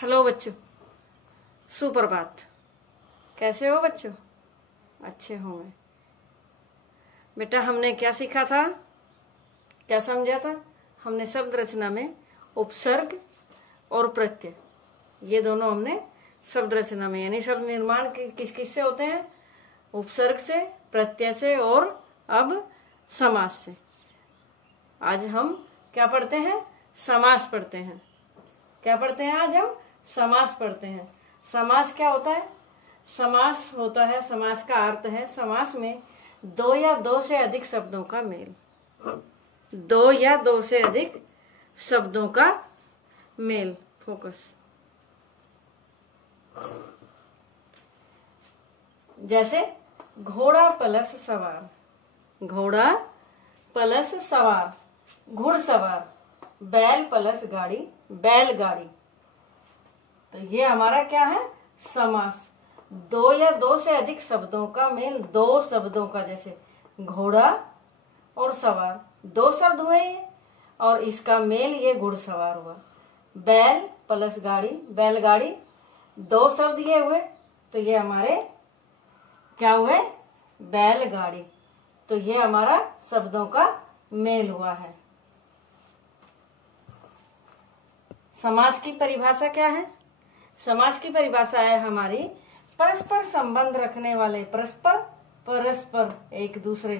Hello बच्चों, सुप्रभात। कैसे हो बच्चों? अच्छे होंगे। बेटा हमने क्या सीखा था, क्या समझा था? हमने शब्द रचना में उपसर्ग और प्रत्यय, ये दोनों हमने शब्द रचना में, यानी शब्द निर्माण किस किस से होते हैं? उपसर्ग से, प्रत्यय से और अब समास से। आज हम क्या पढ़ते हैं? समास पढ़ते हैं। क्या पढ़ते हैं आज हम? समास पढ़ते हैं। समास क्या होता है? समास होता है, समास का अर्थ है समास में दो या दो से अधिक शब्दों का मेल। दो या दो से अधिक शब्दों का मेल। फोकस। जैसे घोड़ा प्लस सवार, घोड़ा प्लस सवार, घुड़सवार। बैल प्लस गाड़ी, बैलगाड़ी। तो ये हमारा क्या है? समास। दो या दो से अधिक शब्दों का मेल, दो शब्दों का, जैसे घोड़ा और सवार, दो शब्द हुए ये, और इसका मेल ये घुड़सवार हुआ। बैल प्लस गाड़ी, बैलगाड़ी, दो शब्द ये हुए, तो ये हमारे क्या हुए? बैलगाड़ी। तो ये हमारा शब्दों का मेल हुआ है। समास की परिभाषा क्या है? समास की परिभाषा है हमारी परस्पर संबंध रखने वाले, परस्पर एक दूसरे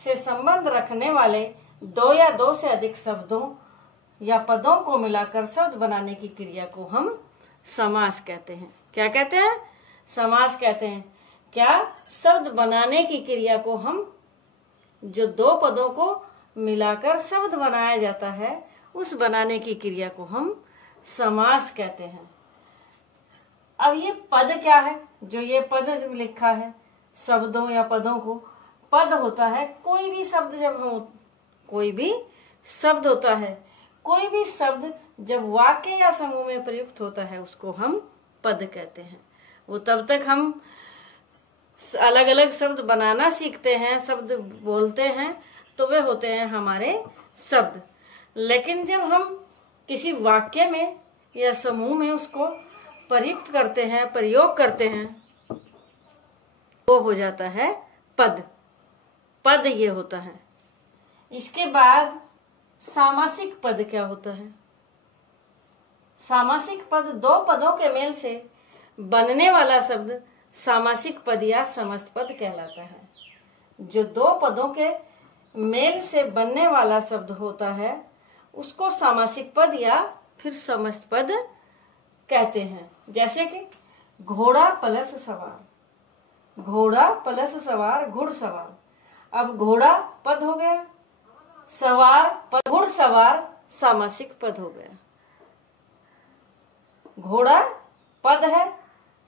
से संबंध रखने वाले दो या दो से अधिक शब्दों या पदों को मिलाकर शब्द बनाने की क्रिया को हम समास कहते हैं। क्या कहते हैं? समास कहते हैं। क्या? शब्द बनाने की क्रिया को हम, जो दो पदों को मिलाकर शब्द बनाया जाता है, उस बनाने की क्रिया को हम समास कहते हैं। अब ये पद क्या है? जो ये पद लिखा है, शब्दों या पदों को, पद होता है कोई भी शब्द, जब हम कोई भी शब्द होता है, कोई भी शब्द जब वाक्य या समूह में प्रयुक्त होता है, उसको हम पद कहते हैं। वो तब तक हम अलग अलग शब्द बनाना सीखते हैं, शब्द बोलते हैं, तो वे होते हैं हमारे शब्द। लेकिन जब हम किसी वाक्य में या समूह में उसको प्रयुक्त करते हैं, प्रयोग करते हैं, वो हो जाता है पद। पद ये होता है। इसके बाद सामासिक पद क्या होता है? सामासिक पद दो पदों के मेल से बनने वाला शब्द सामासिक पद या समस्त पद कहलाता है। जो दो पदों के मेल से बनने वाला शब्द होता है, उसको सामासिक पद या फिर समस्त पद कहते हैं। जैसे कि घोड़ा प्लस सवार, घोड़ा प्लस सवार, घुड़सवार। अब घोड़ा पद हो गया, सवार पद, घुड़सवार सामासिक पद हो गया। घोड़ा पद है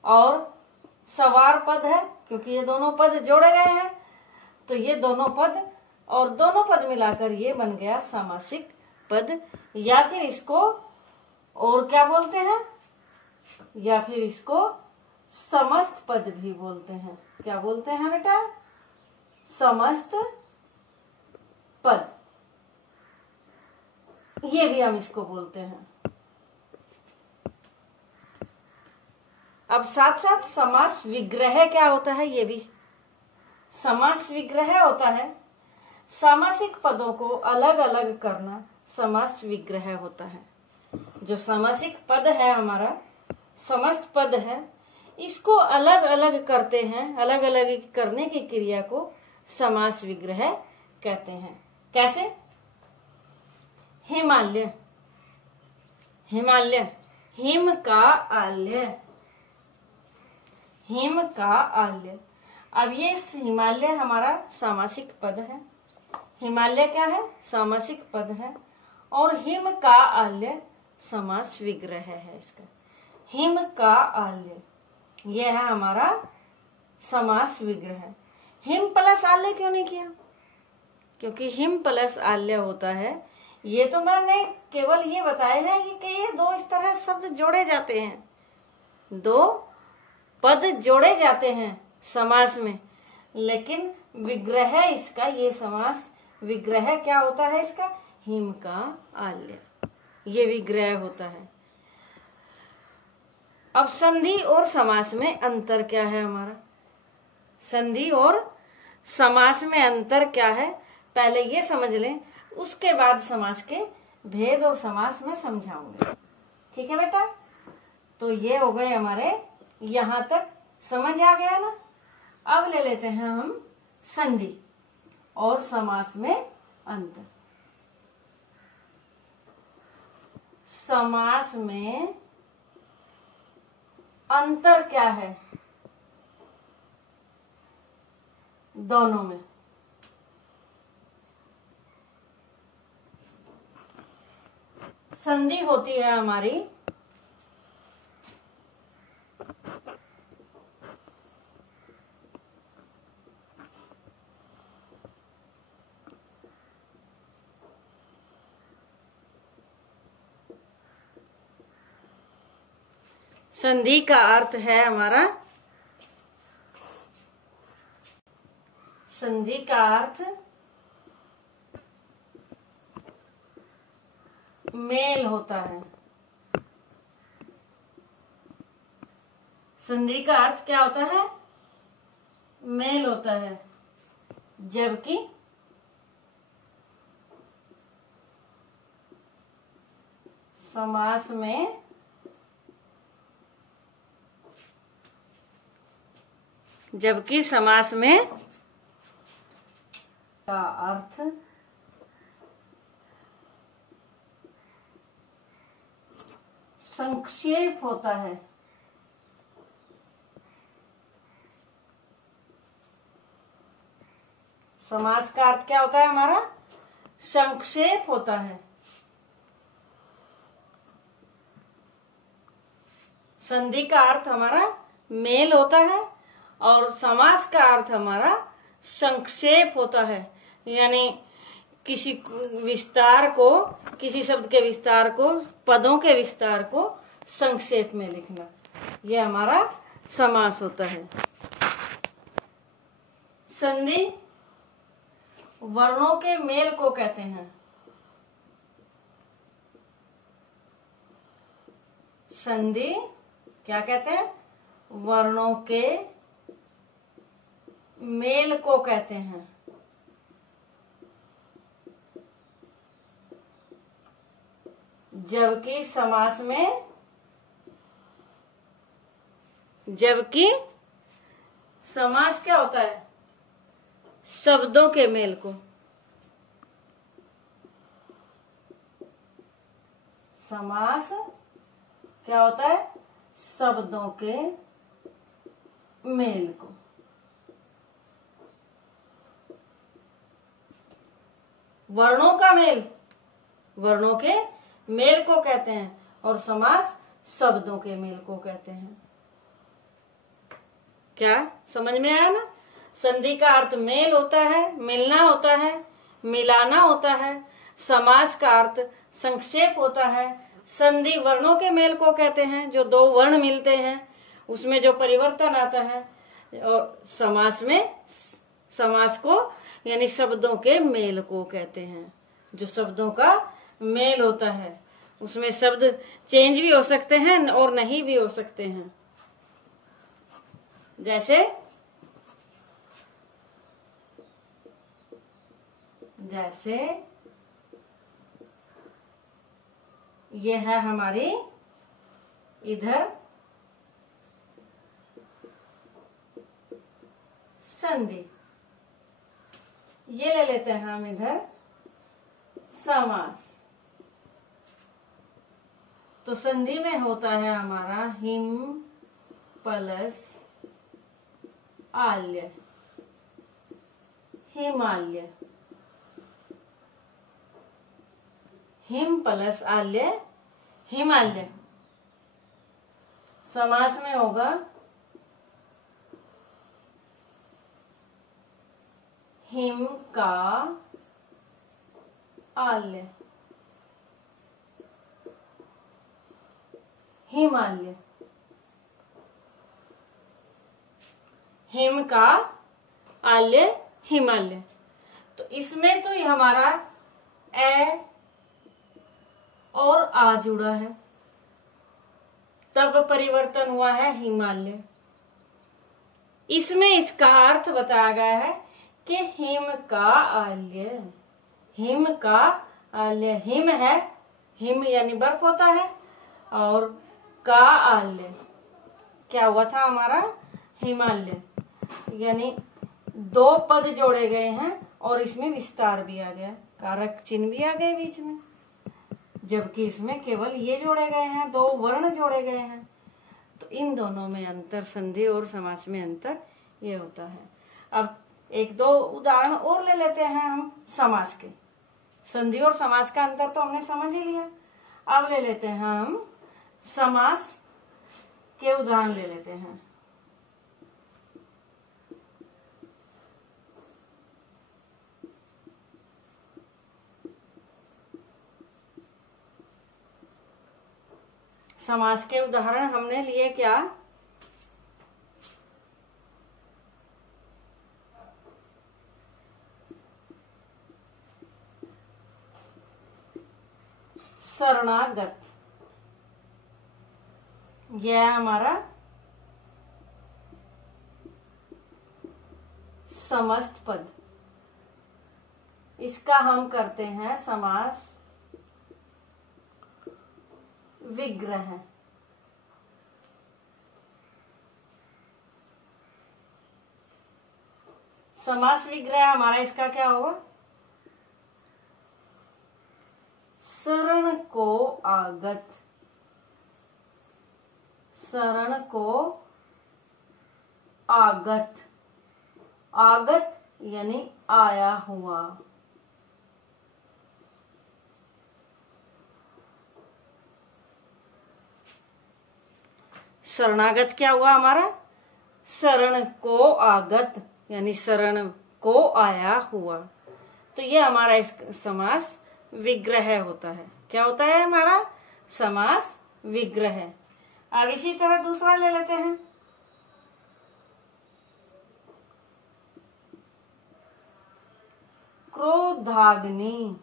और सवार पद है, क्योंकि ये दोनों पद जोड़े गए हैं, तो ये दोनों पद और दोनों पद मिलाकर ये बन गया सामासिक पद। या फिर इसको और क्या बोलते हैं? या फिर इसको समस्त पद भी बोलते हैं। क्या बोलते हैं बेटा? समस्त पद, ये भी हम इसको बोलते हैं। अब साथ साथ समास विग्रह क्या होता है, ये भी। समास विग्रह होता है सामासिक पदों को अलग अलग करना, समास विग्रह होता है। जो सामासिक पद है हमारा, समस्त पद है, इसको अलग अलग करते हैं, अलग अलग करने की क्रिया को समास विग्रह कहते हैं। कैसे? हिमालय, हिमालय, हिम का आल्य, हिम का आल्य। अब ये हिमालय हमारा सामासिक पद है। हिमालय क्या है? सामासिक पद है। और हिम का आल्य समास विग्रह है इसका। हिम का आल्य, यह है हमारा समास विग्रह। हिम प्लस आल्य क्यों नहीं किया? क्योंकि हिम प्लस आल्य होता है, ये तो मैंने केवल ये बताया है कि ये दो इस तरह शब्द जोड़े जाते हैं, दो पद जोड़े जाते हैं समास में। लेकिन विग्रह इसका, ये समास विग्रह क्या होता है इसका? हिम का आल्य, ये विग्रह होता है। अब संधि और समास में अंतर क्या है हमारा? संधि और समास में अंतर क्या है पहले ये समझ लें, उसके बाद समास के भेद और समास में समझाऊंगे। ठीक है बेटा, तो ये हो गए हमारे, यहां तक समझ आ गया ना। अब ले लेते हैं हम संधि और समास में अंतर। समास में अंतर क्या है दोनों में? संधि होती है हमारी संधि का अर्थ है हमारा, संधि का अर्थ मेल होता है। संधि का अर्थ क्या होता है? मेल होता है। जबकि समास में का अर्थ संक्षेप होता है। समास का अर्थ क्या होता है हमारा? संक्षेप होता है। संधि का अर्थ हमारा मेल होता है और समास का अर्थ हमारा संक्षेप होता है, यानी किसी विस्तार को, किसी शब्द के विस्तार को, पदों के विस्तार को संक्षेप में लिखना, यह हमारा समास होता है। संधि वर्णों के मेल को कहते हैं। संधि क्या कहते हैं? वर्णों के मेल को कहते हैं। जबकि समास में, जबकि समास क्या होता है? शब्दों के मेल को। समास क्या होता है? शब्दों के मेल को। वर्णों का मेल वर्णों के मेल को कहते हैं और समास शब्दों के मेल को कहते हैं। क्या समझ में आया ना? संधि का अर्थ मेल होता है, मिलना होता है, मिलाना होता है। समास का अर्थ संक्षेप होता है। संधि वर्णों के मेल को कहते हैं, जो दो वर्ण मिलते हैं उसमें जो परिवर्तन आता है। और समास में, समास को यानी शब्दों के मेल को कहते हैं। जो शब्दों का मेल होता है उसमें शब्द चेंज भी हो सकते हैं और नहीं भी हो सकते हैं। जैसे ये है हमारी इधर संधि, ये ले लेते हैं हम इधर समास। तो संधि में होता है हमारा हिम प्लस आल्य, हिमालय। हिम प्लस आल्य, हिमालय। समास में होगा हिम का आल्य, हिमालय। हिम का आल्य, हिमालय। तो इसमें तो हमारा ए और आ जुड़ा है, तब परिवर्तन हुआ है हिमालय। इसमें इसका अर्थ बताया गया है कि हिम का आल्य, हिम का आल्य, हिम है, हिम यानी बर्फ होता है, और का आल्य क्या हुआ था हमारा, हिमालय। यानी दो पद जोड़े गए हैं और इसमें विस्तार भी आ गया, कारक चिन्ह भी आ गए बीच में, जबकि इसमें केवल ये जोड़े गए हैं, दो वर्ण जोड़े गए हैं। तो इन दोनों में अंतर, संधि और समास में अंतर ये होता है। अब एक दो उदाहरण और ले लेते हैं हम समास के। संधि और समास का अंतर तो हमने समझ ही लिया। अब ले लेते हैं हम समास के उदाहरण ले लेते हैं। समास के उदाहरण हमने लिए क्या, शरणागत, यह है हमारा समस्त पद। इसका हम करते हैं समास विग्रह। समास विग्रह हमारा इसका क्या होगा, शरण को आगत, शरण को आगत, आगत यानी आया हुआ। शरणागत क्या हुआ हमारा, शरण को आगत यानी शरण को आया हुआ। तो ये हमारा इस समास विग्रह होता है। क्या होता है हमारा, समास विग्रह। अब इसी तरह दूसरा ले लेते हैं, क्रोधाग्नि।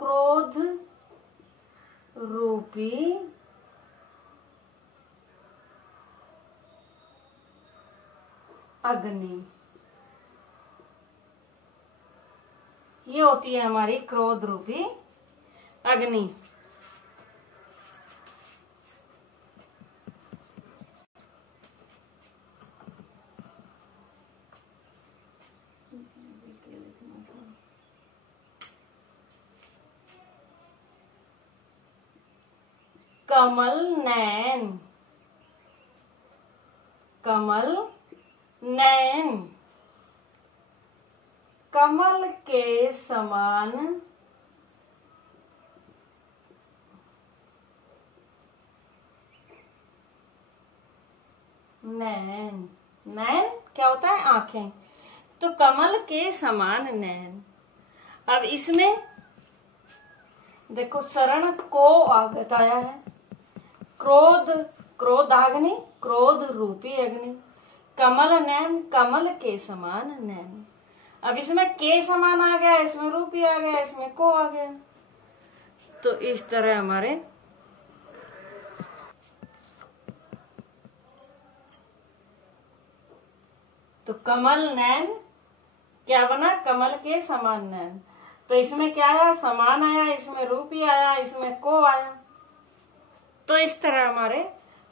क्रोध रूपी अग्नि, ये होती है हमारी क्रोध रूपी अग्नि। कमल नैन, कमल नैन, कमल के समान नैन, नैन क्या होता है, आंखें। तो कमल के समान नैन। अब इसमें देखो शरण को आगत आया है, क्रोध, क्रोधाग्नि, क्रोध रूपी अग्नि, कमल नैन, कमल के समान नैन। अब इसमें के समान आ गया, इसमें रूपी आ गया, इसमें को आ गया। तो इस तरह हमारे तो कमल नैन क्या बना, कमल के समान नैन। तो इसमें क्या आया, समान आया, इसमें रूपी आया, इसमें को आया। तो इस तरह हमारे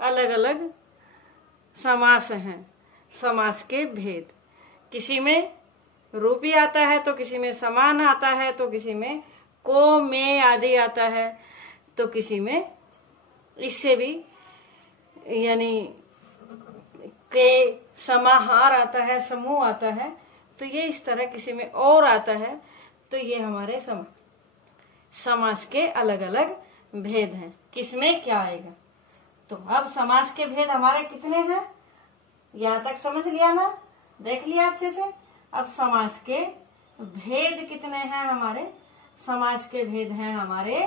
अलग अलग समास हैं। समास के भेद, किसी में रूपी आता है तो किसी में समान आता है, तो किसी में को, में आदि आता है, तो किसी में इससे भी यानी के समाहार आता है, समूह आता है। तो ये इस तरह किसी में और आता है। तो ये हमारे समास के अलग अलग भेद हैं, किसमें क्या आएगा। तो अब समास के भेद हमारे कितने हैं, यहां तक समझ लिया ना, देख लिया अच्छे से। अब समास के भेद कितने हैं हमारे, समास के भेद हैं हमारे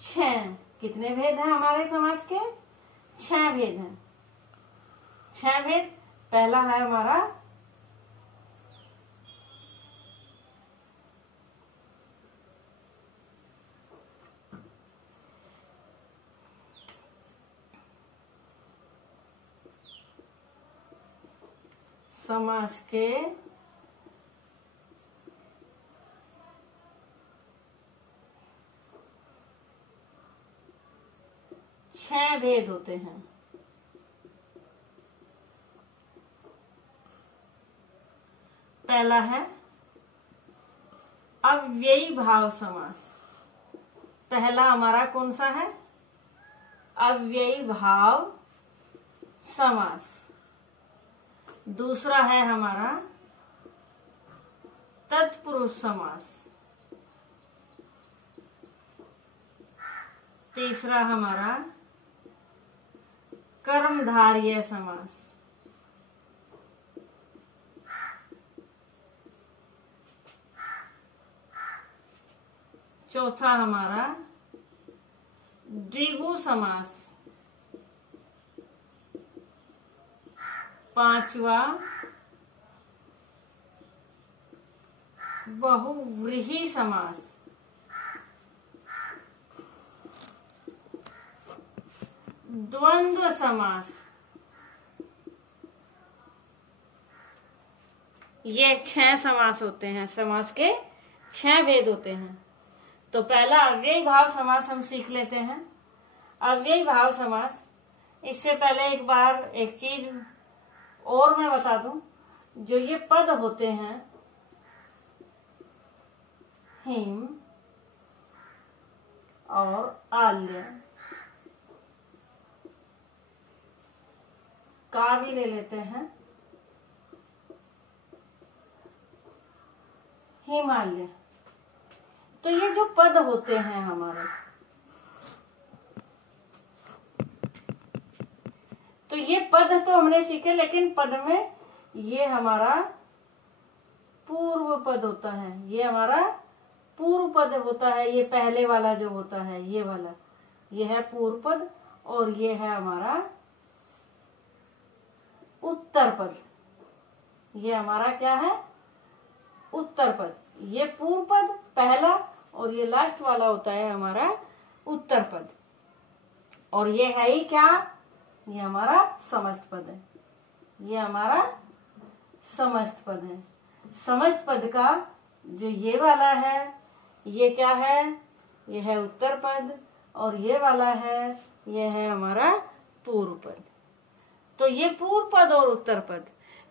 6। कितने भेद हैं हमारे समास के, 6 भेद हैं। 6 भेद, पहला है हमारा समास के छह भेद होते हैं। पहला है अव्ययी भाव समास। पहला हमारा कौन सा है? अव्ययी भाव समास। दूसरा है हमारा तत्पुरुष समास। तीसरा हमारा कर्मधारय समास। चौथा हमारा द्विगु समास। पांचवा बहुव्रीहि समास। द्वंद्व समास। ये छह समास होते हैं। समास के छह भेद होते हैं। तो पहला अव्ययी भाव समास हम सीख लेते हैं। अव्ययी भाव समास, इससे पहले एक बार एक चीज और मैं बता दूं, जो ये पद होते हैं हिम और आल्य का भी ले लेते हैं, हिमालय। तो ये जो पद होते हैं हमारे, तो ये पद तो हमने सीखे, लेकिन पद में ये हमारा पूर्व पद होता है। ये हमारा पूर्व पद होता है। ये पहले वाला जो होता है, ये वाला, ये है पूर्व पद और ये है हमारा उत्तर पद। ये हमारा क्या है? उत्तर पद। ये पूर्व पद पहला और ये लास्ट वाला होता है हमारा उत्तर पद। और ये है ही क्या? ये हमारा समस्त पद है। ये हमारा समस्त पद है। समस्त पद का जो ये वाला है, ये क्या है? ये है उत्तर पद और ये वाला है, ये है हमारा पूर्व पद। तो ये पूर्व पद और उत्तर पद,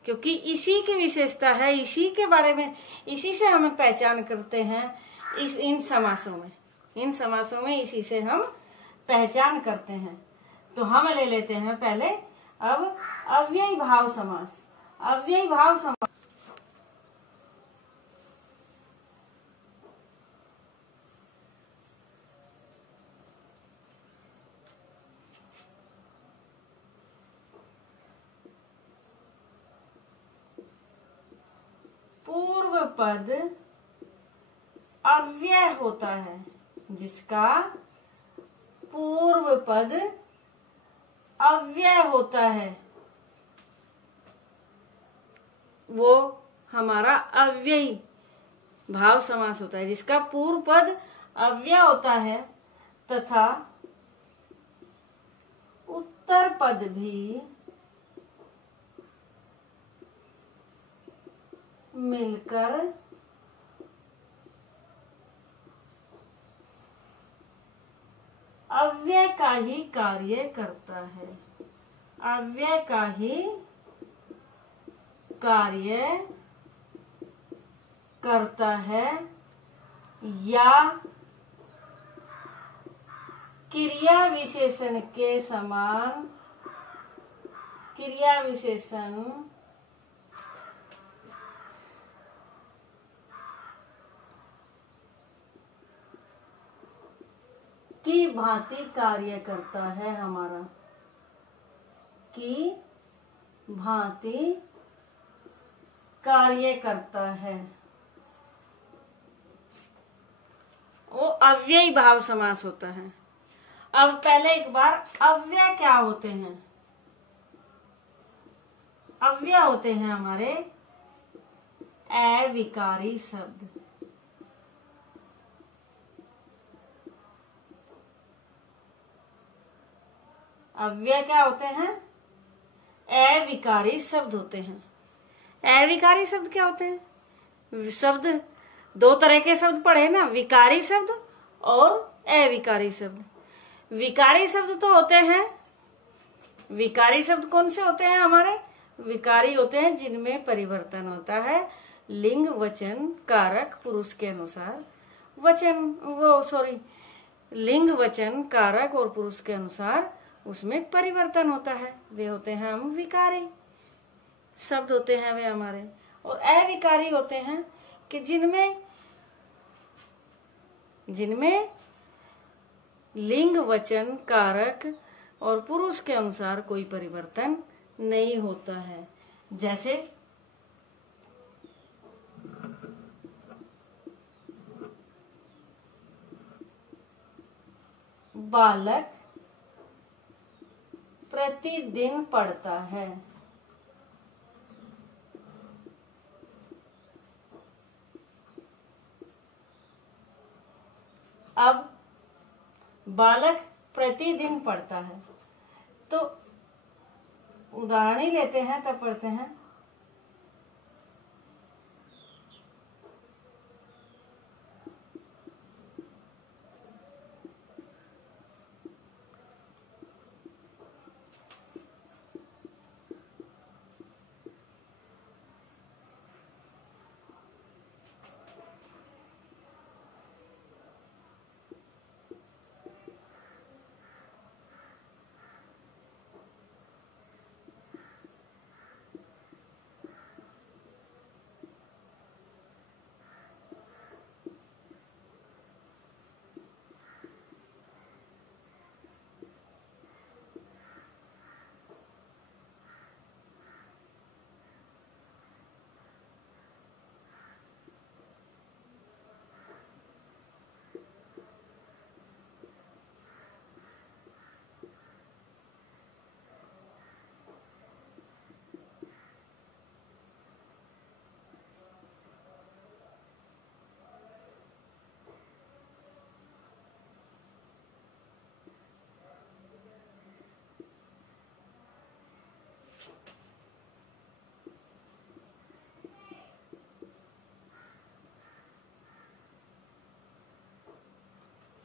क्योंकि इसी की विशेषता है, इसी के बारे में, इसी से हमें पहचान करते हैं। इन समासों में इसी से हम पहचान करते हैं। तो हम ले लेते हैं पहले अब अव्ययी भाव समास। अव्ययी भाव समास पूर्व पद अव्यय होता है। जिसका पूर्व पद अव्यय होता है वो हमारा अव्ययी भाव समास होता है। जिसका पूर्व पद अव्यय होता है तथा उत्तर पद भी मिलकर अव्यय का ही कार्य करता है। अव्यय का ही कार्य करता है या क्रिया विशेषण के समान क्रिया विशेषण की भांति कार्य करता है। हमारा की भांति कार्य करता है, वो अव्ययी भाव समास होता है। अब पहले एक बार अव्यय क्या होते हैं? अव्यय होते हैं हमारे अविकारी शब्द। अव्यय क्या होते हैं? अविकारी शब्द होते हैं। अविकारी शब्द क्या होते हैं? शब्द दो तरह के शब्द पढ़े ना, विकारी शब्द और अविकारी शब्द। विकारी शब्द तो होते हैं, विकारी शब्द कौन से होते हैं हमारे? विकारी होते हैं जिनमें परिवर्तन होता है लिंग, वचन, कारक, पुरुष के अनुसार। लिंग, वचन, कारक और पुरुष के अनुसार उसमें परिवर्तन होता है, वे होते हैं हम विकारी शब्द होते हैं वे हमारे। और अविकारी होते हैं कि जिनमें लिंग, वचन, कारक और पुरुष के अनुसार कोई परिवर्तन नहीं होता है। जैसे बालक प्रतिदिन पढ़ता है। अब बालक प्रतिदिन पढ़ता है, तो उदाहरण ही लेते हैं, तब पढ़ते हैं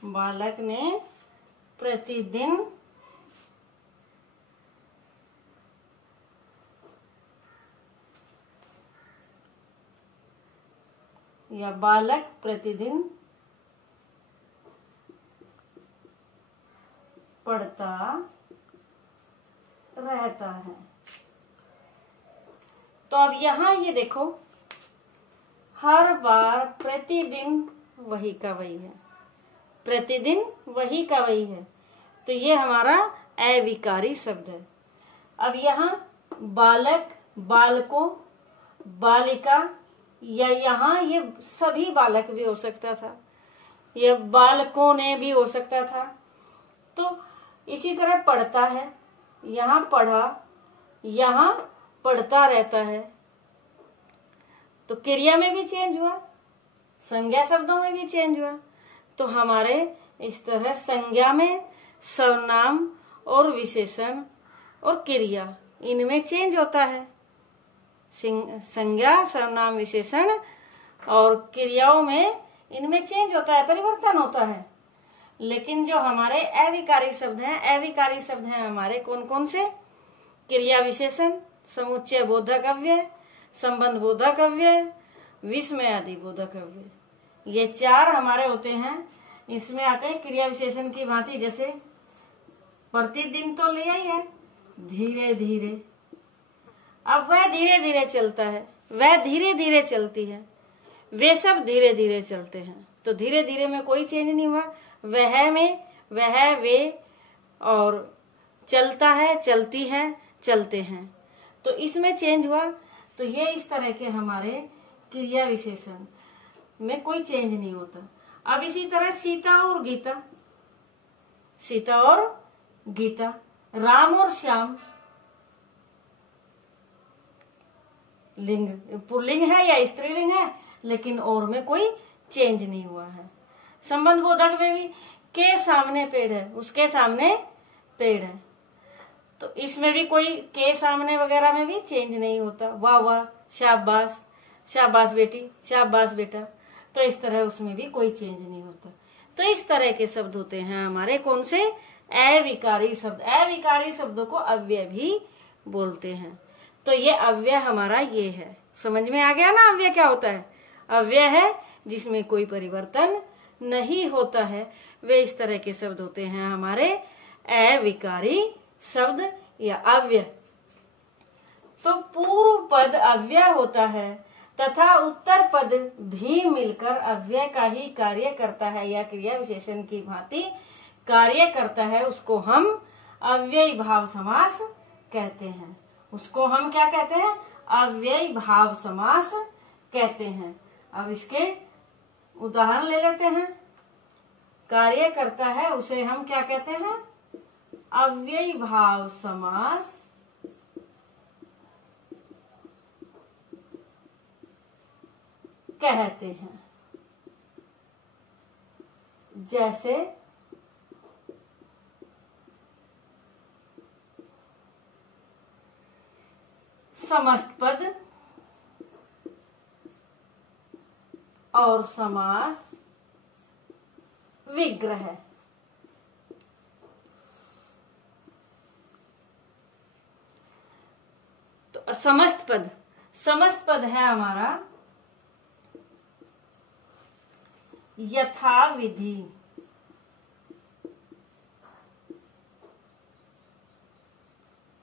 बालक ने प्रतिदिन या बालक प्रतिदिन पढ़ता रहता है। तो अब यहाँ ये देखो, हर बार प्रतिदिन वही का वही है, प्रतिदिन वही का वही है, तो ये हमारा अविकारी शब्द है। अब यहाँ बालक, बालकों, बालिका, या यहाँ ये सभी बालक भी हो सकता था, या बालकों ने भी हो सकता था। तो इसी तरह पढ़ता है, यहाँ पढ़ा, यहाँ पढ़ता रहता है, तो क्रिया में भी चेंज हुआ, संज्ञा शब्दों में भी चेंज हुआ। तो हमारे इस तरह संज्ञा में सर्वनाम और विशेषण और क्रिया, इनमें चेंज होता है। संज्ञा, सर्वनाम, विशेषण और क्रियाओं में इनमें चेंज होता है, परिवर्तन होता है। लेकिन जो हमारे अविकारी शब्द हैं हमारे कौन कौन से? क्रिया विशेषण, समुच्चय बोधक अव्यय, संबंध बोधक अव्यय, विस्मय आदि बोधक अव्यय, ये चार हमारे होते हैं। इसमें आते हैं क्रिया विशेषण की भांति, जैसे प्रतिदिन तो लिया ही है, धीरे धीरे। अब वह धीरे धीरे चलता है, वह धीरे धीरे चलती है, वे सब धीरे धीरे चलते हैं। तो धीरे धीरे में कोई चेंज नहीं हुआ, वह में वह, वे और चलता है, चलती है, चलते हैं, तो इसमें चेंज हुआ। तो ये इस तरह के हमारे क्रिया विशेषण में कोई चेंज नहीं होता। अब इसी तरह सीता और गीता, सीता और गीता, राम और श्याम, लिंग पुल्लिंग है या स्त्रीलिंग है, लेकिन और में कोई चेंज नहीं हुआ है। संबंध बोधक में भी के सामने पेड़ है, उसके सामने पेड़ है, तो इसमें भी कोई के सामने वगैरह में भी चेंज नहीं होता। वाह वाह शाबाश, शाबाश बेटी, शाबाश बेटा। तो इस तरह उसमें भी कोई चेंज नहीं होता। तो इस तरह के शब्द होते हैं हमारे कौन से, अविकारी शब्द। अविकारी शब्दों को अव्यय भी बोलते हैं। तो ये अव्यय हमारा ये है, समझ में आ गया ना अव्यय क्या होता है। अव्यय है जिसमें कोई परिवर्तन नहीं होता है, वे इस तरह के शब्द होते हैं हमारे अविकारी शब्द या अव्यय। तो पूर्व पद अव्यय होता है तथा उत्तर पद भी मिलकर अव्यय का ही कार्य करता है या क्रिया विशेषण की भांति कार्य करता है, उसको हम अव्ययी भाव समास कहते हैं। उसको हम क्या कहते हैं, अव्ययी भाव समास कहते हैं। अब इसके उदाहरण ले लेते हैं। कार्य करता है उसे हम क्या कहते हैं, अव्ययी भाव समास कहते हैं। जैसे समस्त पद और समास विग्रह। तो समस्त पद है हमारा यथा विधि,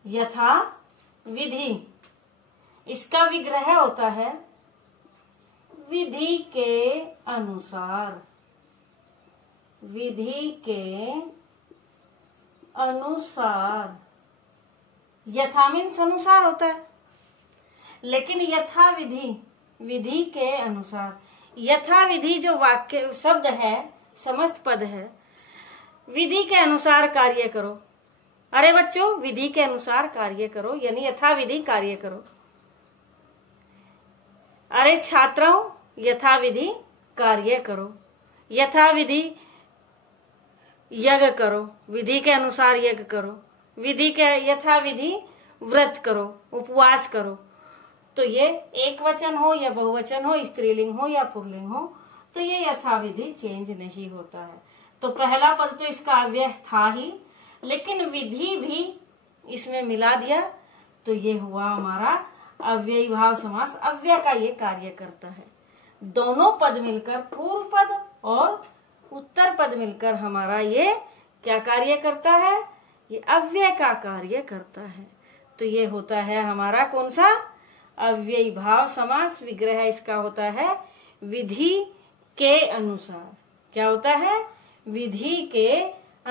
यथा विधि। इसका विग्रह होता है विधि के अनुसार, विधि के अनुसार। यथा मीन्स अनुसार होता है, लेकिन यथा विधि, विधि के अनुसार। यथा विधि जो वाक्य शब्द है, समस्त पद है, विधि के अनुसार कार्य करो। अरे बच्चों, विधि के अनुसार कार्य करो यानी यथा विधि कार्य करो। अरे छात्रों, यथा विधि कार्य करो, यथा विधि यज्ञ करो, विधि के अनुसार यज्ञ करो, विधि के यथा विधि व्रत करो, उपवास करो। तो ये एक वचन हो या बहुवचन हो, स्त्रीलिंग हो या पुल्लिंग हो, तो ये यथाविधि चेंज नहीं होता है। तो पहला पद तो इसका अव्यय था ही, लेकिन विधि भी इसमें मिला दिया, तो ये हुआ हमारा अव्ययी भाव समास। अव्यय का ये कार्य करता है। दोनों पद मिलकर, पूर्व पद और उत्तर पद मिलकर हमारा ये क्या कार्य करता है, ये अव्यय का कार्य करता है। तो ये होता है हमारा कौन सा, अव्ययी भाव समास। विग्रह इसका होता है विधि के अनुसार। क्या होता है, विधि के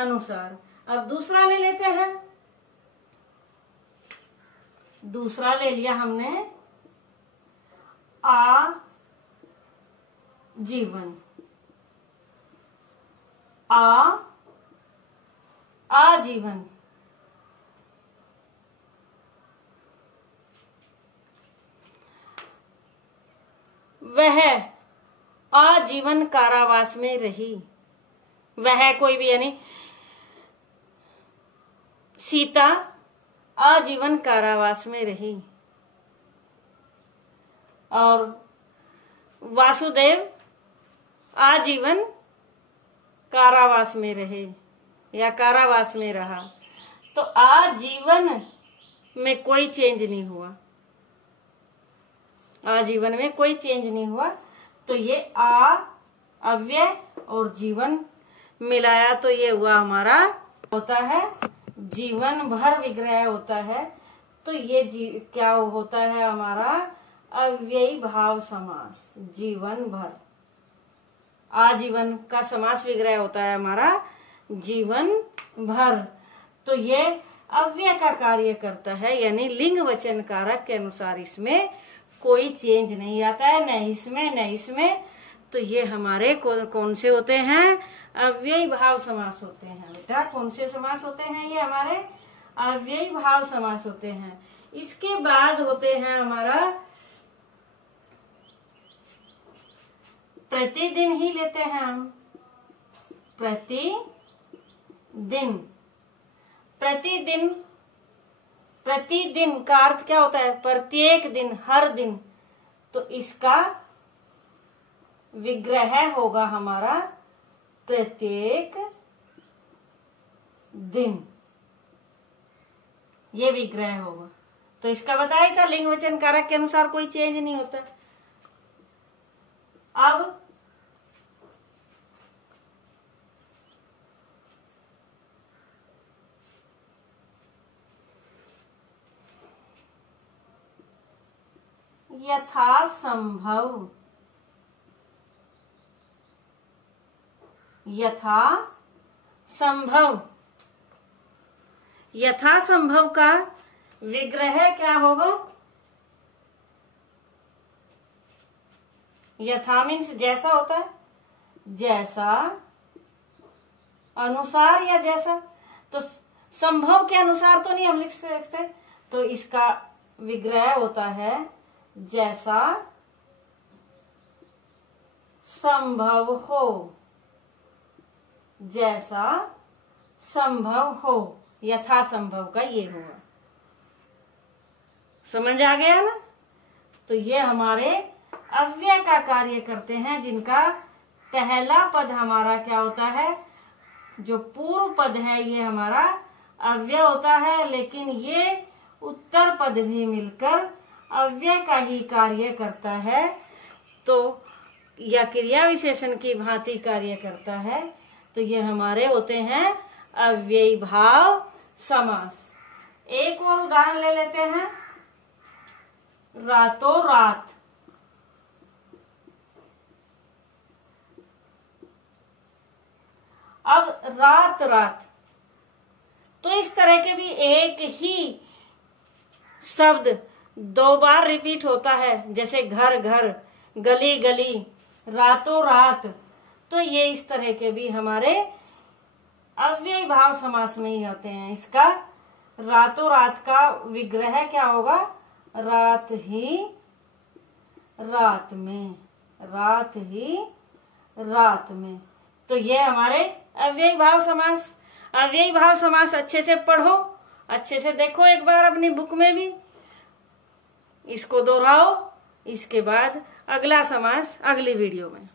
अनुसार। अब दूसरा ले लेते हैं। दूसरा ले लिया हमने आजीवन। आजीवन वह आजीवन कारावास में रही। वह कोई भी यानी सीता आजीवन कारावास में रही और वासुदेव आजीवन कारावास में रहे या कारावास में रहा। तो आजीवन में कोई चेंज नहीं हुआ, आजीवन में कोई चेंज नहीं हुआ। तो ये अव्यय और जीवन मिलाया तो ये हुआ हमारा होता है जीवन भर विग्रह होता है। तो ये क्या होता है हमारा अव्ययी भाव समास। जीवन भर, आजीवन का समास विग्रह होता है हमारा जीवन भर। तो ये अव्यय का कार्य करता है, यानी लिंग वचन कारक के अनुसार इसमें कोई चेंज नहीं आता है, न इसमें न इसमें। तो ये हमारे कौन से होते हैं, अव्ययी भाव समास होते हैं। बेटा कौन से समास होते हैं, ये हमारे अव्ययी भाव समास होते हैं। इसके बाद होते हैं हमारा प्रतिदिन ही लेते हैं हम। प्रतिदिन, प्रतिदिन प्रतिदिन का अर्थ क्या होता है? प्रत्येक दिन, हर दिन। तो इसका विग्रह होगा हमारा प्रत्येक दिन, ये विग्रह होगा। तो इसका बताया था लिंग वचन कारक के अनुसार कोई चेंज नहीं होता। अब यथासंभव, यथासंभव, यथासंभव का विग्रह क्या होगा? यथा मीन्स जैसा होता है, जैसा, अनुसार या जैसा। तो संभव के अनुसार तो नहीं हम लिख सकते, तो इसका विग्रह होता है जैसा संभव हो, जैसा संभव हो। यथासंभव का ये हुआ। समझ आ गया ना? तो ये हमारे अव्यय का कार्य करते हैं, जिनका पहला पद हमारा क्या होता है? जो पूर्व पद है ये हमारा अव्यय होता है, लेकिन ये उत्तर पद भी मिलकर अव्यय का ही कार्य करता है। तो या क्रिया विशेषण की भांति कार्य करता है। तो ये हमारे होते हैं अव्ययी भाव समास। एक और उदाहरण ले लेते हैं, रातों रात। अब रात रात, तो इस तरह के भी एक ही शब्द दो बार रिपीट होता है, जैसे घर घर, गली गली, रातों रात। तो ये इस तरह के भी हमारे अव्ययी भाव समास में ही होते हैं। इसका रातों रात का विग्रह क्या होगा? रात ही रात में, रात ही रात में। तो ये हमारे अव्ययी भाव समास। अव्ययी भाव समास अच्छे से पढ़ो, अच्छे से देखो एक बार अपनी बुक में भी, इसको दोहराओ। इसके बाद अगला समास अगली वीडियो में।